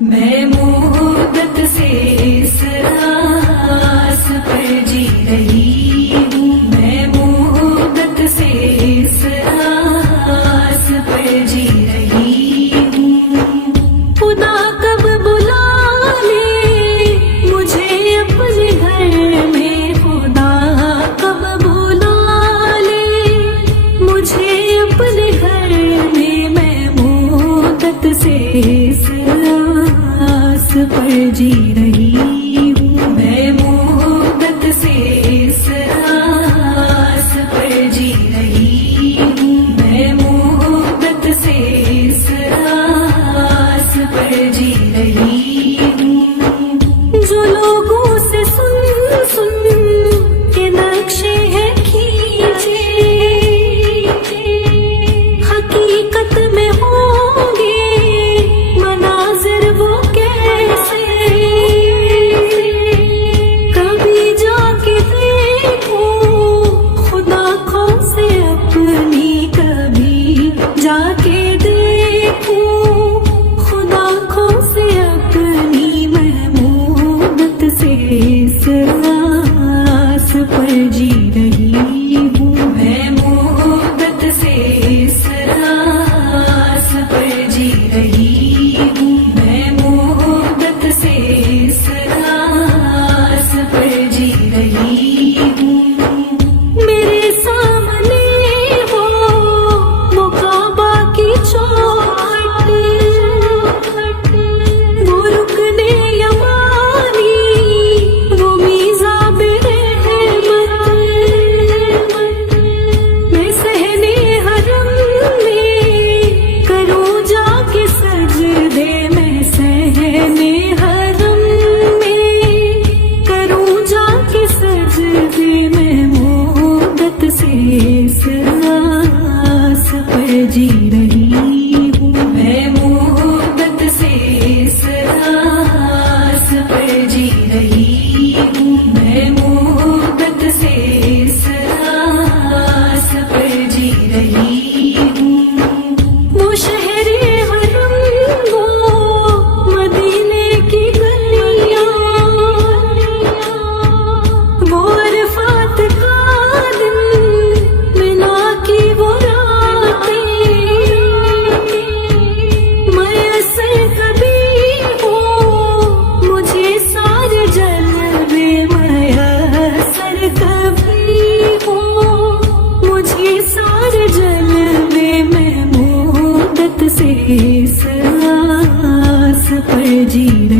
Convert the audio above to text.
मैं मुद्दत से इस आस पर जी रही हूँ। मैं मुद्दत से इस आस पर जी रही हूँ। खुदा कब बुला ले मुझे अपने घर में, खुदा कब बुला ले मुझे अपने घर में। मैं मुद्दत से इस आस पर जी रही हूँ। मैं मुद्दत से इस आस पर जी रही हूँ। मैं मुद्दत से इस आस पर जी रही हूँ। जो लोगों से सुन सुन के नक्शे हैं खींचे, हकीकत में होंगे मनाजिर वो कैसे। कभी जाके देखो खुदा खो से अपनी, कभी जाके देखो खुदा खो से अपनी। मैं मुद्दत से इस आस पर जी रही हूँ। मैं मुद्दत से इस आस पर जी रही हूँ। मैं मुद्दत से इस आस पर जी रही हूँ। मेरे सामने हो वो काबा की चौखट, वो रुकने यमानी, वो मीज़ाबे रहमत। मैं सहने हरम में करूँ जाके सजदे, मैं सहने हरम में करूँ जाके सजदे। मैं मुद्दत से इस आस पर जी रही हूँ। मैं मुद्दत से इस आस पर जी रही हूँ। मैं मुद्दत से इस आस पर जी रही हूँ। वो शहरे हरम, वो मदीने की गलियाँ, वो अरफात का दिन, मिना की वो रातें। मयस्सर कभी हो मुझे सारे जलवे, मयस्सर कभी हो मुझे सारे जलवे। मैं मुद्दत से इस आस पर जी रही